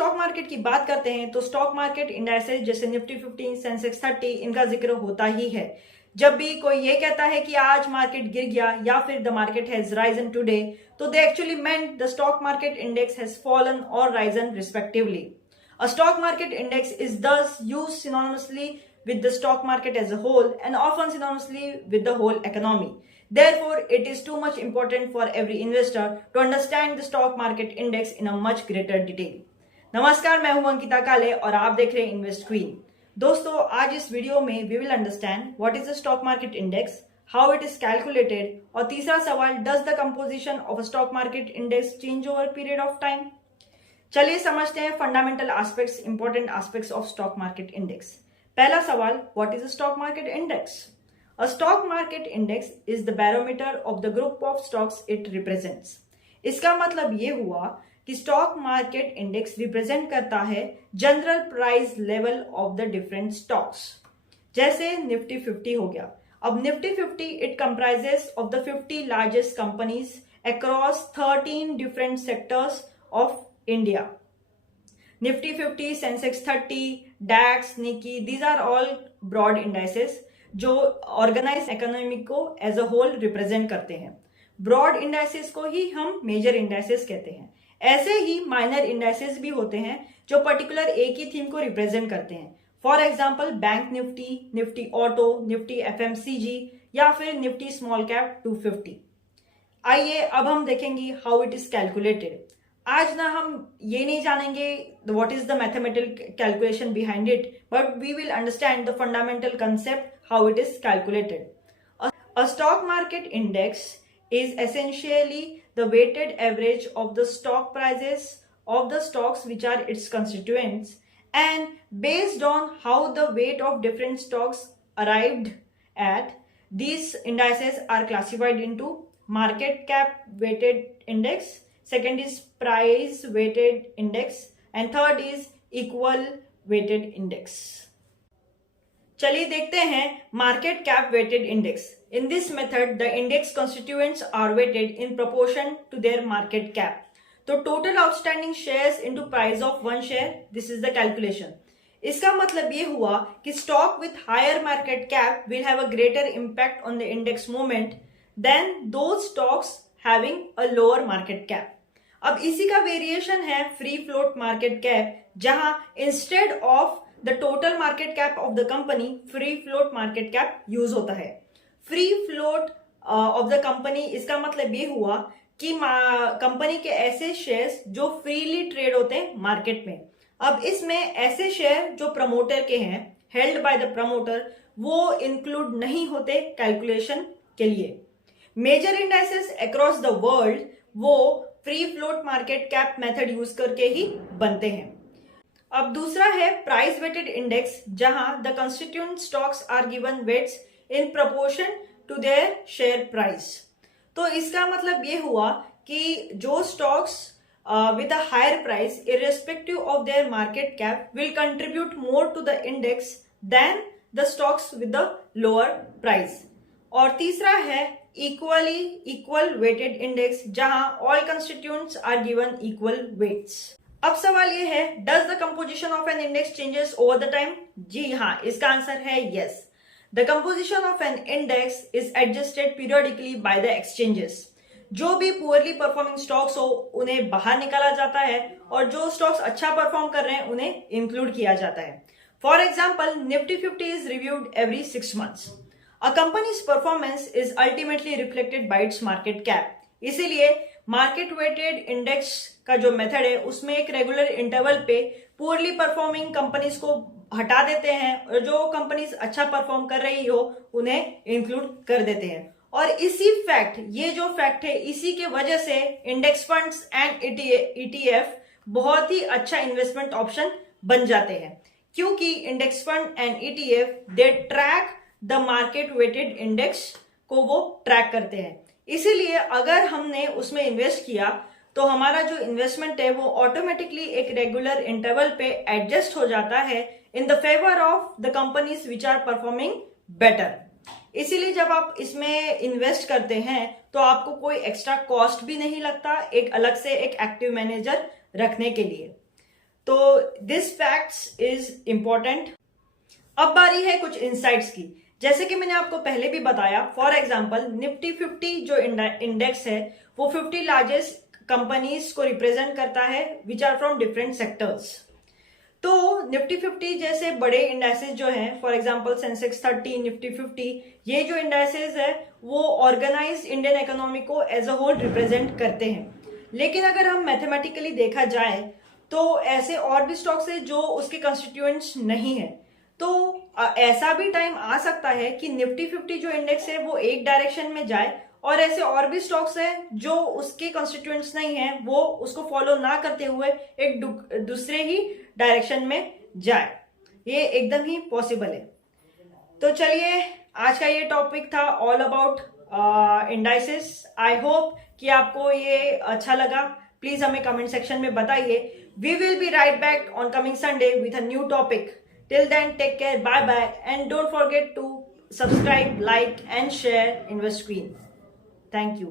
Stock market की बात करते हैं तो स्टॉक मार्केट इंडेक्सेस जैसे निफ्टी 50, सेंसेक्स 30 इनका जिक्र होता ही है। जब भी कोई ये कहता है कि आज मार्केट गिर गया या फिर the market has risen today, तो they actually meant the stock market index has fallen और risen respectively. A stock market index is thus used synonymously with the stock market as a whole and often synonymously with the whole economy. Therefore, it is too much important for every investor to understand the stock market index in a much greater detail. नमस्कार, मैं हूं अंकिता काले और आप देख रहे हैं invest queen. दोस्तों, आज इस वीडियो में we will understand what is the stock market index, how it is calculated और तीसरा सवाल, does the composition of a stock market index change over period of time. चलिए समझते हैं fundamental aspects, important aspects of stock market index. पहला सवाल, what is a stock market index? A stock market index is the barometer of the group of stocks it represents. इसका मतलब ये हुआ कि स्टॉक मार्केट इंडेक्स रिप्रेजेंट करता है general price level of the different stocks. जैसे Nifty 50 हो गया। अब Nifty 50 it comprises of the 50 largest companies across 13 different sectors of India. Nifty 50, Sensex 30, DAX, Nikkei, these are all broad indices जो organise economy को as a whole represent करते हैं। Broad indices को ही हम मेजर इंडाइसेस कहते हैं। ऐसे ही minor indices भी होते हैं जो पर्टिकुलर एक ही थीम को रिप्रेजेंट करते हैं। For example bank Nifty, Nifty auto, Nifty FMCG या फिर निफ्टी स्मॉल कैप 250। आइए अब हम देखेंगे हाउ इट इज कैलकुलेटेड। आज ना हम ये नहीं जानेंगे what is the mathematical calculation behind it, but we will understand the fundamental concept how it is calculated. A stock market index is essentially the weighted average of the stock prices of the stocks which are its constituents, and based on how the weight of different stocks arrived at, these indices are classified into market cap weighted index, second is price weighted index, and third is equal weighted index. चलिए देखते हैं market cap weighted index. In this method the index constituents are weighted in proportion to their market cap. तो total outstanding shares into price of one share, this is the calculation. इसका मतलब ये हुआ कि stock with higher market cap will have a greater impact on the index movement than those stocks having a lower market cap. अब इसी का variation है free float market cap, जहां instead of the total market cap of the company free float market cap use होता है। Free float of the company, इसका मतलब ये हुआ कि कंपनी के ऐसे शेयर्स जो फ्रीली ट्रेड होते हैं मार्केट में। अब इसमें ऐसे शेयर जो प्रमोटर के हैं, हेल्ड बाय द प्रमोटर, वो इंक्लूड नहीं होते कैलकुलेशन के लिए। Major indices across the world वो free float market cap method use करके ही बनते हैं। अब दूसरा है प्राइस वेटेड इंडेक्स, जहां the constituent stocks are given weights in proportion to their share price. तो इसका मतलब ये हुआ कि जो stocks with a higher price irrespective of their market cap will contribute more to the index then the stocks with the lower price. और तीसरा है इक्वल वेटेड इंडेक्स, जहां all constituents are given equal weights. अब सवाल ये है, does the composition of an index changes over the time? जी हाँ, इसका आंसर है yes. The composition of an index is adjusted periodically by the exchanges. जो भी पुअरली परफॉर्मिंग स्टॉक्स हो उन्हें बाहर निकाला जाता है और जो स्टॉक्स अच्छा परफॉर्म कर रहे हैं उन्हें इंक्लूड किया जाता है। For example, Nifty 50 is reviewed every 6 months। A companies performance is ultimately reflected by its market cap. इसीलिए मार्केट वेटेड इंडेक्स का जो मेथड है उसमें एक रेगुलर इंटरवल पे पुअरली परफॉर्मिंग कंपनीज को हटा देते हैं और जो कंपनीज अच्छा परफॉर्म कर रही हो उन्हें इंक्लूड कर देते हैं। और इसी फैक्ट, ये जो फैक्ट है, इसी के वजह से इंडेक्स फंड्स एंड ETF बहुत ही अच्छा इन्वेस्टमेंट ऑप्शन बन जाते हैं, क्योंकि index fund and ETF they track the market weighted index को, वो ट्रैक करते हैं। इसीलिए अगर हमने उसमें इन्वेस्ट किया तो हमारा जो इन्वेस्टमेंट है वो ऑटोमेटिकली एक रेगुलर इंटरवल पे एडजस्ट हो जाता है in the favour of the companies which are performing better. इसीलिए जब आप इसमें इन्वेस्ट करते हैं तो आपको कोई एक्स्ट्रा कॉस्ट भी नहीं लगता एक अलग से एक एक्टिव मैनेजर रखने के लिए। तो दिस फैक्ट्स इज इंपॉर्टेंट। अब बारी है कुछ इंसाइट्स की। जैसे कि मैंने आपको पहले भी बताया, फॉर एग्जांपल निफ्टी 50 जो इंडेक्स है वो 50 लार्जेस्ट कंपनीज को रिप्रेजेंट करता है which are from different sectors. तो निफ्टी 50 जैसे बड़े इंडाइसेस जो हैं, फॉर एग्जांपल सेंसेक्स 30, निफ्टी 50, ये जो इंडाइसेस है वो ऑर्गेनाइज इंडियन इकोनॉमी को एज अ होल रिप्रेजेंट करते हैं। लेकिन अगर हम मैथमेटिकली देखा जाए तो ऐसे और भी स्टॉक्स है जो उसके कंस्टिट्यूएंट्स नहीं है। तो ऐसा भी टाइम आ सकता है कि निफ्टी 50 जो इंडेक्स है वो एक डायरेक्शन में जाए और ऐसे और भी स्टॉक्स हैं जो उसके कंस्टिट्यूएंट्स नहीं है, वो उसको फॉलो ना करते हुए एक दूसरे ही डायरेक्शन में जाए। ये एकदम ही पॉसिबल है। तो चलिए, आज का ये टॉपिक था all about indices. I hope कि आपको ये अच्छा लगा। प्लीज हमें कमेंट सेक्शन में बताइए। We will be right back on coming Sunday with a new topic. Till then, take care, bye bye, and don't forget to subscribe, like, and share InvestQueen. Thank you.